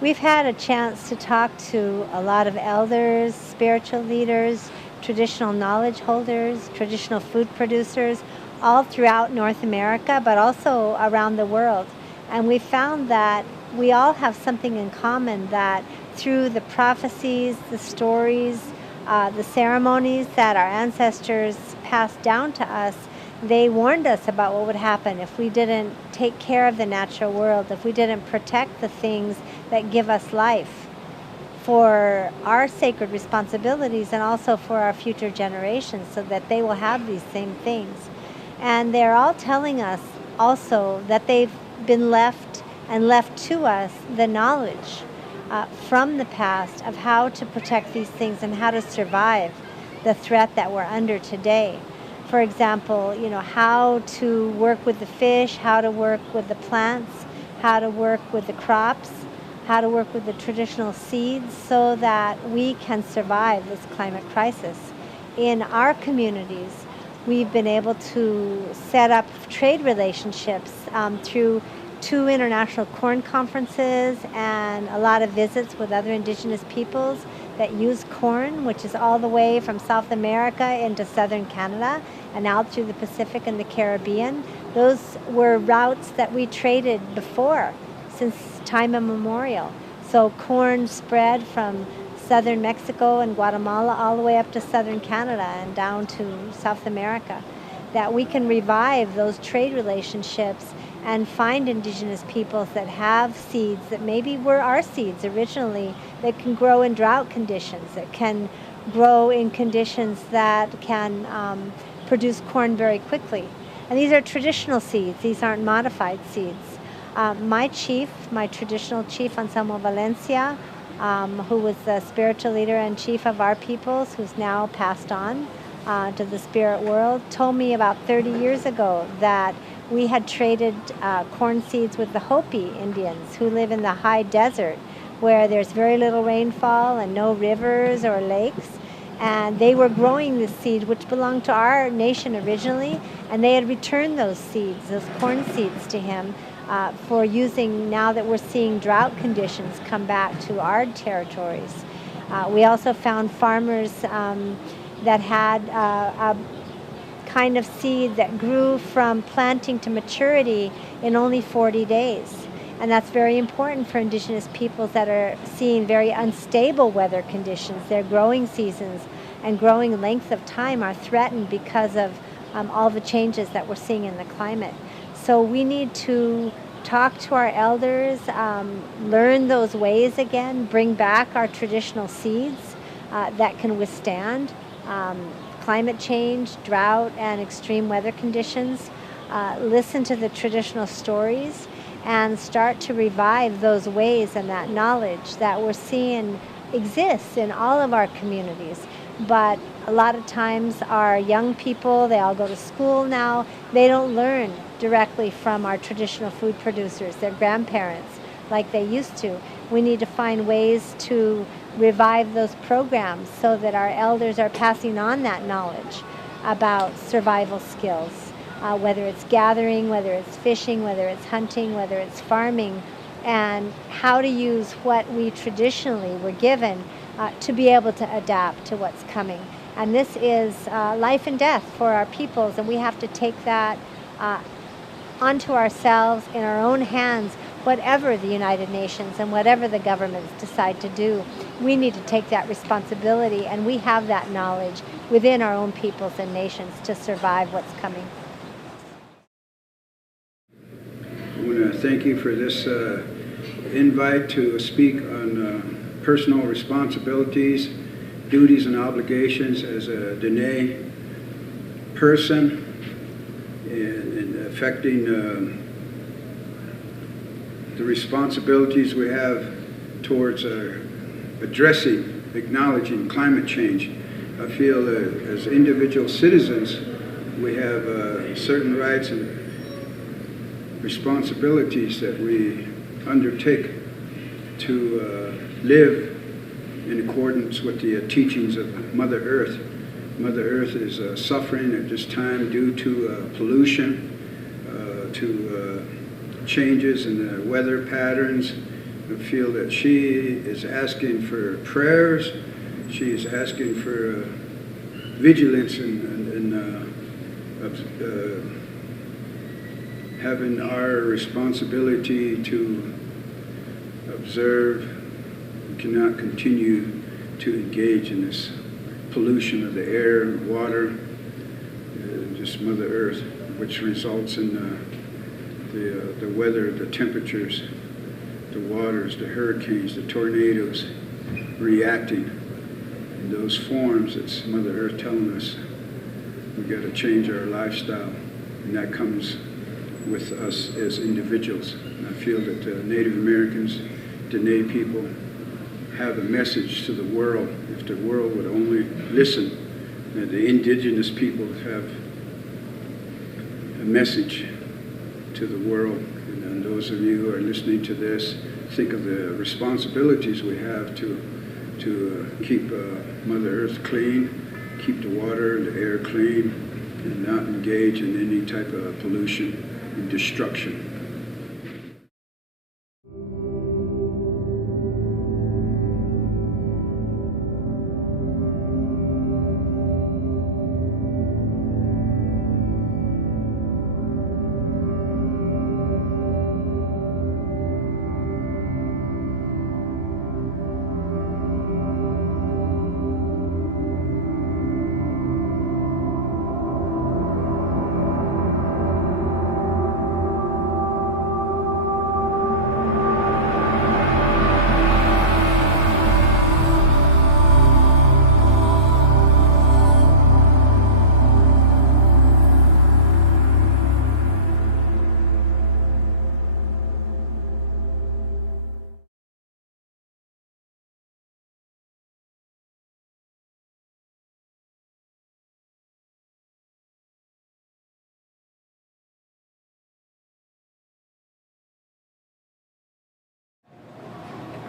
We've had a chance to talk to a lot of elders, spiritual leaders, traditional knowledge holders, traditional food producers, all throughout North America, but also around the world. And we found that we all have something in common, that through the prophecies, the stories, the ceremonies that our ancestors passed down to us, they warned us about what would happen if we didn't take care of the natural world, if we didn't protect the things that give us life, for our sacred responsibilities and also for our future generations, so that they will have these same things. And they're all telling us also that they've been left and left to us the knowledge from the past of how to protect these things and how to survive the threat that we're under today. For example, how to work with the fish, how to work with the plants, how to work with the crops, how to work with the traditional seeds so that we can survive this climate crisis. In our communities, we've been able to set up trade relationships through 2 international corn conferences and a lot of visits with other Indigenous peoples that use corn, which is all the way from South America into southern Canada and out through the Pacific and the Caribbean. Those were routes that we traded before, since time immemorial. So corn spread from southern Mexico and Guatemala all the way up to southern Canada and down to South America. That we can revive those trade relationships and find Indigenous peoples that have seeds that maybe were our seeds originally, that can grow in drought conditions, that can grow in conditions that can produce corn very quickly. And these are traditional seeds. These aren't modified seeds. My chief, my traditional chief, Anselmo Valencia, who was the spiritual leader and chief of our peoples, who's now passed on to the spirit world, told me about 30 years ago that we had traded corn seeds with the Hopi Indians, who live in the high desert where there's very little rainfall and no rivers or lakes. And they were growing this seed, which belonged to our nation originally, and they had returned those seeds, those corn seeds, to him for using now that we're seeing drought conditions come back to our territories. We also found farmers that had a kind of seed that grew from planting to maturity in only 40 days. And that's very important for Indigenous peoples that are seeing very unstable weather conditions. Their growing seasons and growing length of time are threatened because of all the changes that we're seeing in the climate. So we need to talk to our elders, learn those ways again, bring back our traditional seeds that can withstand climate change, drought, and extreme weather conditions. Listen to the traditional stories and start to revive those ways and that knowledge that we're seeing exists in all of our communities. But a lot of times our young people, they all go to school now, they don't learn directly from our traditional food producers, their grandparents, like they used to. We need to find ways to revive those programs so that our elders are passing on that knowledge about survival skills, whether it's gathering, whether it's fishing, whether it's hunting, whether it's farming, and how to use what we traditionally were given to be able to adapt to what's coming. And this is life and death for our peoples, and we have to take that onto ourselves in our own hands. Whatever the United Nations and whatever the governments decide to do, we need to take that responsibility, and we have that knowledge within our own peoples and nations to survive what's coming. I want to thank you for this invite to speak on personal responsibilities, duties, and obligations as a Dene person in affecting the responsibilities we have towards addressing, acknowledging climate change. I feel that as individual citizens, we have certain rights and responsibilities that we undertake to live in accordance with the teachings of Mother Earth. Mother Earth is suffering at this time due to pollution, to changes in the weather patterns. I feel that she is asking for prayers. She is asking for vigilance and having our responsibility to observe. We cannot continue to engage in this pollution of the air and water, just Mother Earth, which results in the weather, the temperatures, the waters, the hurricanes, the tornadoes reacting in those forms. It's Mother Earth telling us we got to change our lifestyle, and that comes with us as individuals. And I feel that the Native Americans, Dene people, have a message to the world. If the world would only listen, that the indigenous people have a message to the world. And those of you who are listening to this, think of the responsibilities we have to keep Mother Earth clean, keep the water and the air clean, and not engage in any type of pollution and destruction.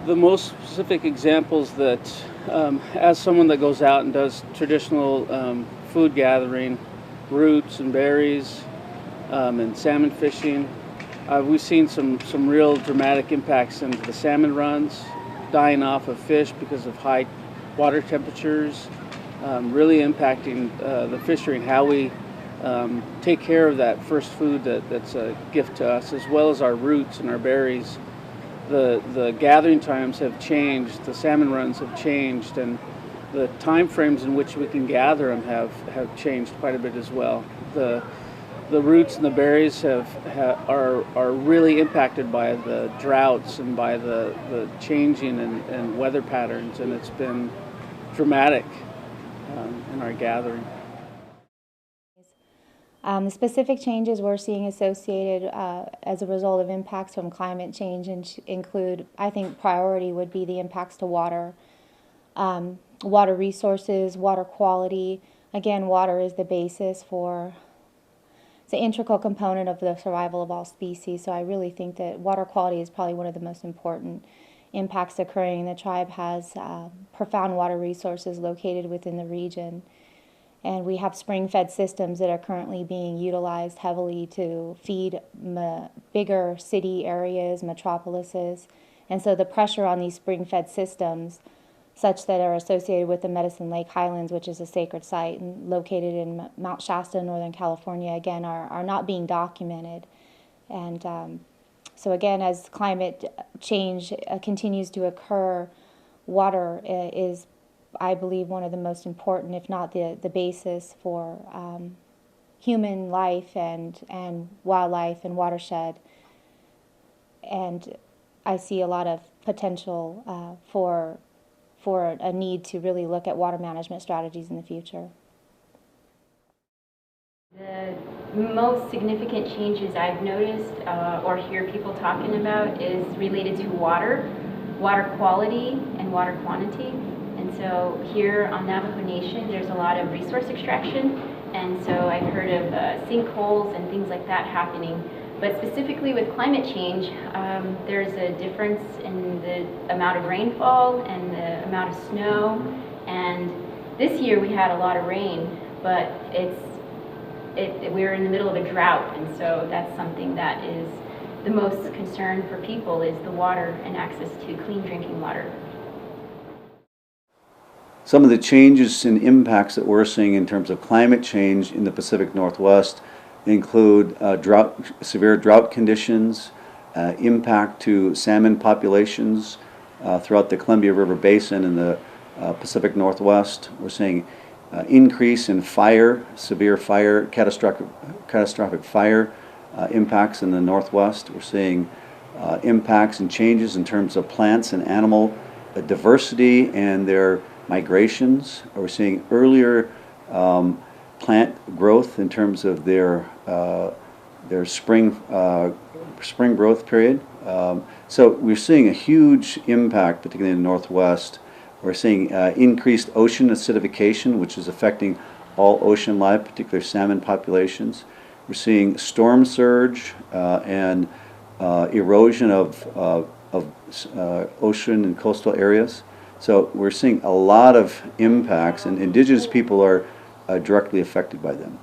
The most specific examples that, as someone that goes out and does traditional food gathering, roots and berries, and salmon fishing, we've seen some real dramatic impacts into the salmon runs, dying off of fish because of high water temperatures, really impacting the fishery and how we take care of that first food that's a gift to us, as well as our roots and our berries. The gathering times have changed, the salmon runs have changed, and the time frames in which we can gather them have changed quite a bit as well. The roots and the berries are really impacted by the droughts and by the changing and weather patterns, and it's been dramatic in our gathering. The specific changes we're seeing associated as a result of impacts from climate change include, I think priority would be the impacts to water, water resources, water quality. Again, water is the basis for, it's an integral component of the survival of all species, so I really think that water quality is probably one of the most important impacts occurring. The tribe has profound water resources located within the region. And we have spring-fed systems that are currently being utilized heavily to feed bigger city areas, metropolises. And so the pressure on these spring-fed systems, such that are associated with the Medicine Lake Highlands, which is a sacred site and located in Mount Shasta, Northern California, again, are not being documented. And so again, as climate change continues to occur, water is, I believe, one of the most important, if not the basis for human life and wildlife and watershed. And I see a lot of potential for a need to really look at water management strategies in the future. The most significant changes I've noticed or hear people talking about is related to water quality and water quantity. And And so here on Navajo Nation, there's a lot of resource extraction. And so I've heard of sinkholes and things like that happening. But specifically with climate change, there's a difference in the amount of rainfall and the amount of snow. And this year we had a lot of rain, but we're in the middle of a drought. And so that's something that is the most concern for people, is the water and access to clean drinking water. Some of the changes and impacts that we're seeing in terms of climate change in the Pacific Northwest include severe drought conditions, impact to salmon populations throughout the Columbia River Basin in the Pacific Northwest. We're seeing increase in fire, severe fire, catastrophic fire impacts in the Northwest. We're seeing impacts and changes in terms of plants and animal diversity and their migrations. We're seeing earlier plant growth in terms of their spring growth period. So we're seeing a huge impact, particularly in the Northwest. We're seeing increased ocean acidification, which is affecting all ocean life, particularly salmon populations. We're seeing storm surge and erosion of ocean and coastal areas. So we're seeing a lot of impacts, and Indigenous people are directly affected by them.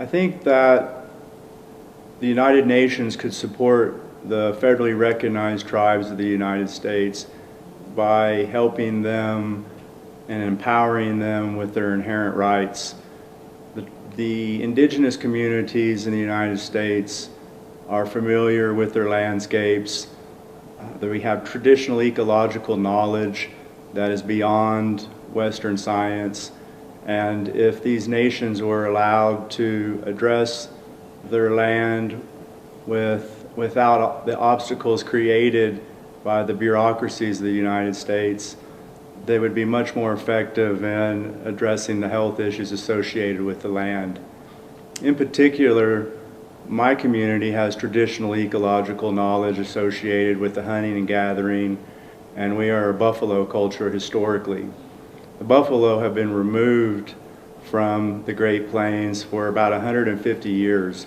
I think that the United Nations could support the federally recognized tribes of the United States by helping them and empowering them with their inherent rights. The indigenous communities in the United States are familiar with their landscapes. We have traditional ecological knowledge that is beyond Western science. And if these nations were allowed to address their land without the obstacles created by the bureaucracies of the United States, they would be much more effective in addressing the health issues associated with the land. In particular, my community has traditional ecological knowledge associated with the hunting and gathering, and we are a buffalo culture historically. The buffalo have been removed from the Great Plains for about 150 years.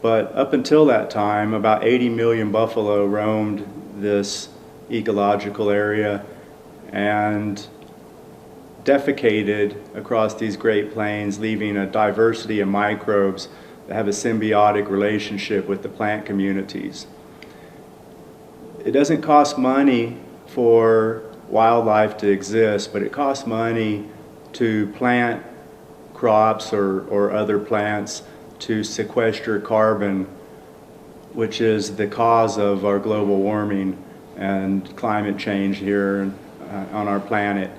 But up until that time, about 80 million buffalo roamed this ecological area and defecated across these Great Plains, leaving a diversity of microbes that have a symbiotic relationship with the plant communities. It doesn't cost money for wildlife to exist, but it costs money to plant crops or other plants to sequester carbon, which is the cause of our global warming and climate change here on our planet.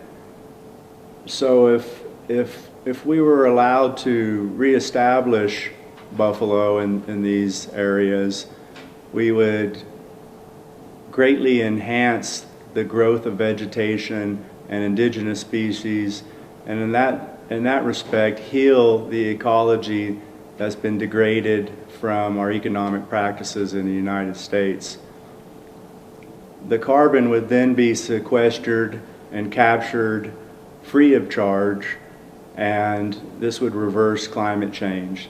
So if we were allowed to reestablish buffalo in these areas, we would greatly enhance the growth of vegetation and indigenous species, and in that respect heal the ecology that's been degraded from our economic practices in the United States. The carbon would then be sequestered and captured free of charge, and this would reverse climate change.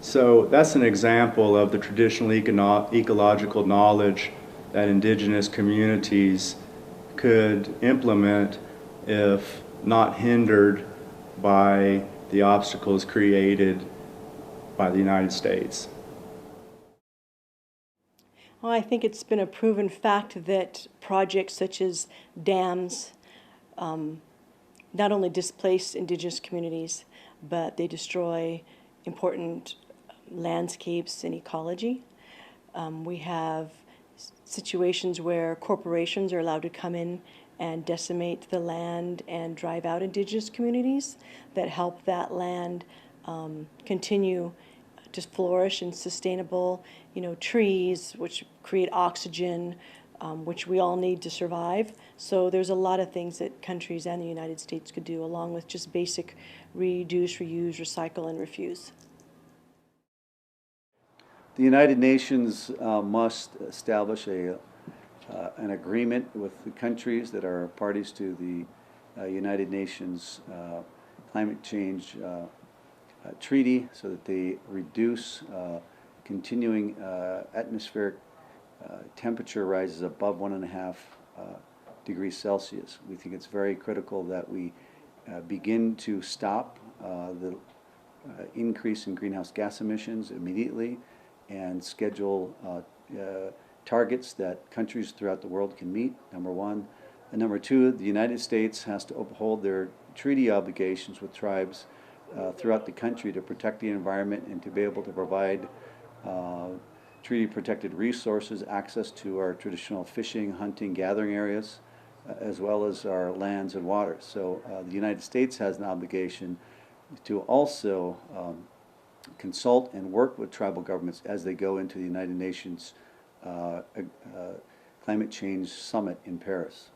So that's an example of the traditional ecological knowledge that indigenous communities could implement if not hindered by the obstacles created by the United States. Well, I think it's been a proven fact that projects such as dams not only displace indigenous communities, but they destroy important landscapes and ecology. We have situations where corporations are allowed to come in and decimate the land and drive out indigenous communities that help that land continue to flourish and sustainable, trees which create oxygen, which we all need to survive. So there's a lot of things that countries and the United States could do, along with just basic reduce, reuse, recycle, and refuse. The United Nations must establish an agreement with the countries that are parties to the United Nations climate change treaty, so that they reduce continuing atmospheric temperature rises above 1.5 degrees Celsius. We think it's very critical that we begin to stop the increase in greenhouse gas emissions immediately and schedule targets that countries throughout the world can meet, number one. And number two, the United States has to uphold their treaty obligations with tribes throughout the country to protect the environment and to be able to provide treaty-protected resources, access to our traditional fishing, hunting, gathering areas, as well as our lands and waters. So the United States has an obligation to also consult and work with tribal governments as they go into the United Nations Climate Change Summit in Paris.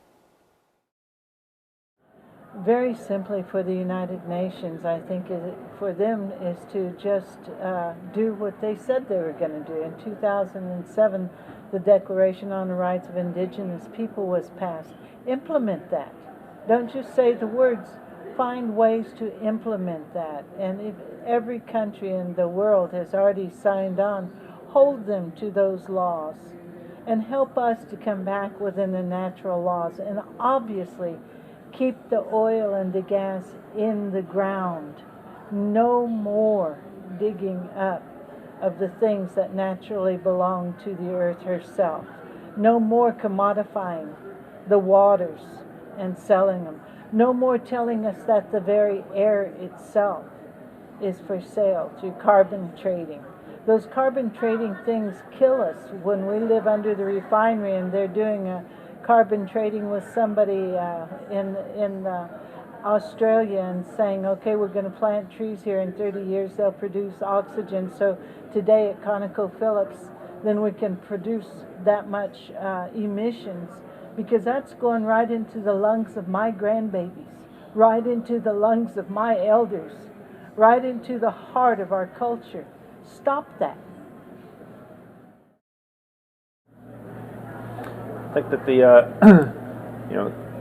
Very simply, for the United Nations, I think for them is to just do what they said they were going to do. In 2007, the Declaration on the Rights of Indigenous People was passed. Implement that. Don't just say the words. Find ways to implement that. And if every country in the world has already signed on, hold them to those laws and help us to come back within the natural laws. And obviously, keep the oil and the gas in the ground. No more digging up of the things that naturally belong to the earth herself. No more commodifying the waters and selling them. No more telling us that the very air itself is for sale through carbon trading. Those carbon trading things kill us when we live under the refinery and they're doing a carbon trading with somebody in Australia and saying, okay, we're going to plant trees here, in 30 years they'll produce oxygen, so today at ConocoPhillips then we can produce that much emissions, because that's going right into the lungs of my grandbabies, right into the lungs of my elders, right into the heart of our culture. Stop that. I think that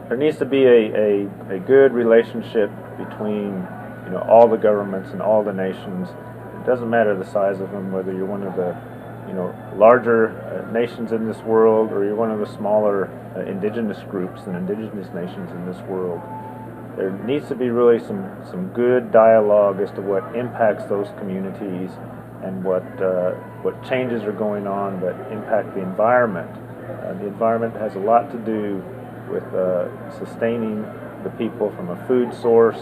there needs to be a good relationship between all the governments and all the nations. It doesn't matter the size of them, whether you're one of the larger nations in this world or you're one of the smaller indigenous groups and indigenous nations in this world. There needs to be really some good dialogue as to what impacts those communities and what changes are going on that impact the environment. The environment has a lot to do with sustaining the people from a food source,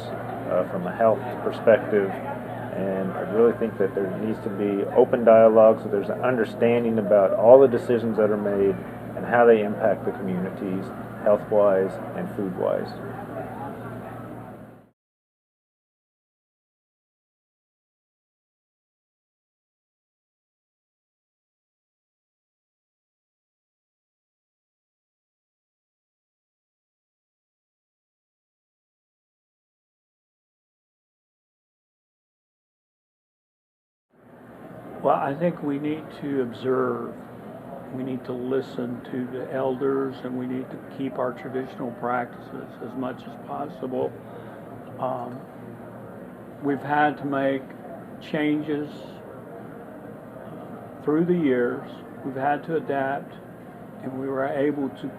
from a health perspective, and I really think that there needs to be open dialogue so there's an understanding about all the decisions that are made and how they impact the communities, health-wise and food-wise. Well, I think we need to observe. We need to listen to the elders, and we need to keep our traditional practices as much as possible. We've had to make changes through the years. We've had to adapt, and we were able to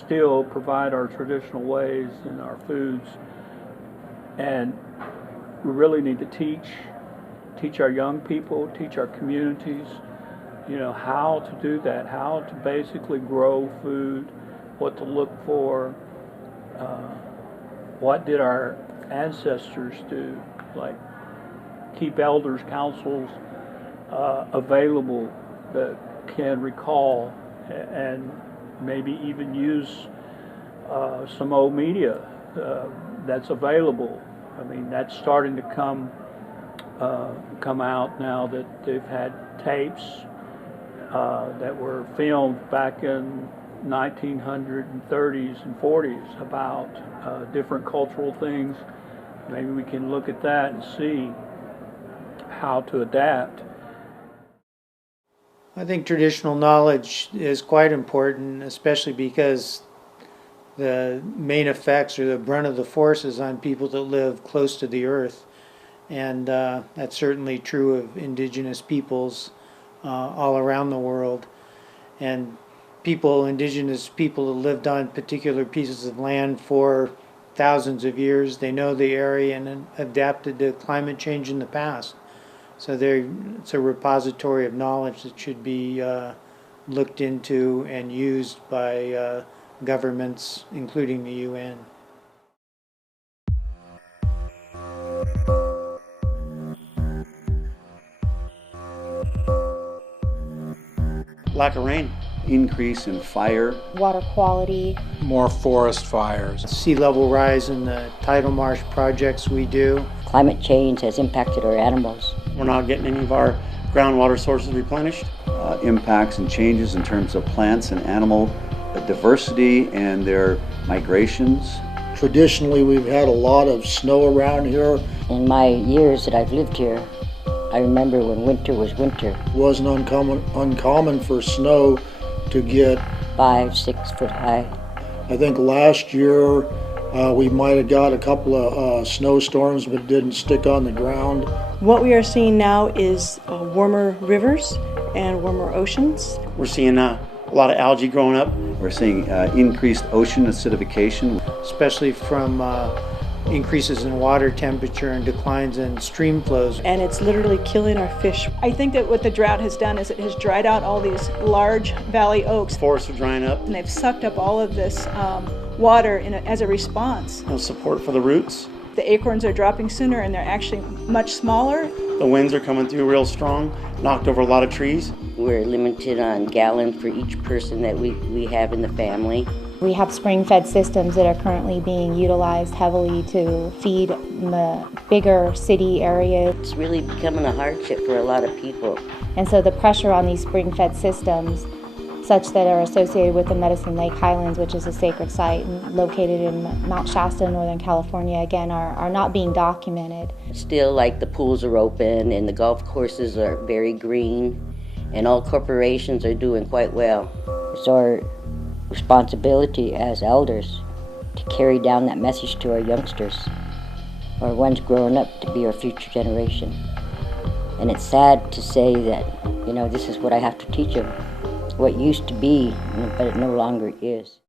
still provide our traditional ways and our foods. And we really need to teach our young people, teach our communities, how to do that, how to basically grow food, what to look for, what did our ancestors do, like keep elders' councils available that can recall and maybe even use some old media that's available. I mean, that's starting to come out now that they've had tapes that were filmed back in 1930s and 40s about different cultural things. Maybe we can look at that and see how to adapt. I think traditional knowledge is quite important, especially because the main effects or the brunt of the force is on people that live close to the earth. And that's certainly true of indigenous peoples all around the world. And indigenous people that lived on particular pieces of land for thousands of years, they know the area and adapted to climate change in the past. So it's a repository of knowledge that should be looked into and used by governments, including the UN. Lack of rain. Increase in fire. Water quality. More forest fires. Sea level rise in the tidal marsh projects we do. Climate change has impacted our animals. We're not getting any of our groundwater sources replenished. Impacts and changes in terms of plants and animal diversity and their migrations. Traditionally, we've had a lot of snow around here. In my years that I've lived here, I remember when winter was winter. It wasn't uncommon for snow to get 5-6 foot high. I think last year we might have got a couple of snowstorms, but didn't stick on the ground. What we are seeing now is warmer rivers and warmer oceans. We're seeing a lot of algae growing up. We're seeing increased ocean acidification. Especially from increases in water temperature and declines in stream flows. And it's literally killing our fish. I think that what the drought has done is it has dried out all these large valley oaks. Forests are drying up. And they've sucked up all of this water as a response. No support for the roots. The acorns are dropping sooner and they're actually much smaller. The winds are coming through real strong, knocked over a lot of trees. We're limited on gallons for each person that we have in the family. We have spring-fed systems that are currently being utilized heavily to feed the bigger city areas. It's really becoming a hardship for a lot of people. And so the pressure on these spring-fed systems, such that are associated with the Medicine Lake Highlands, which is a sacred site located in Mount Shasta, Northern California, again, are not being documented. Still, like, the pools are open and the golf courses are very green, and all corporations are doing quite well. It's our responsibility as elders to carry down that message to our youngsters, or ones growing up to be our future generation. And it's sad to say that, this is what I have to teach them. What used to be, but it no longer is.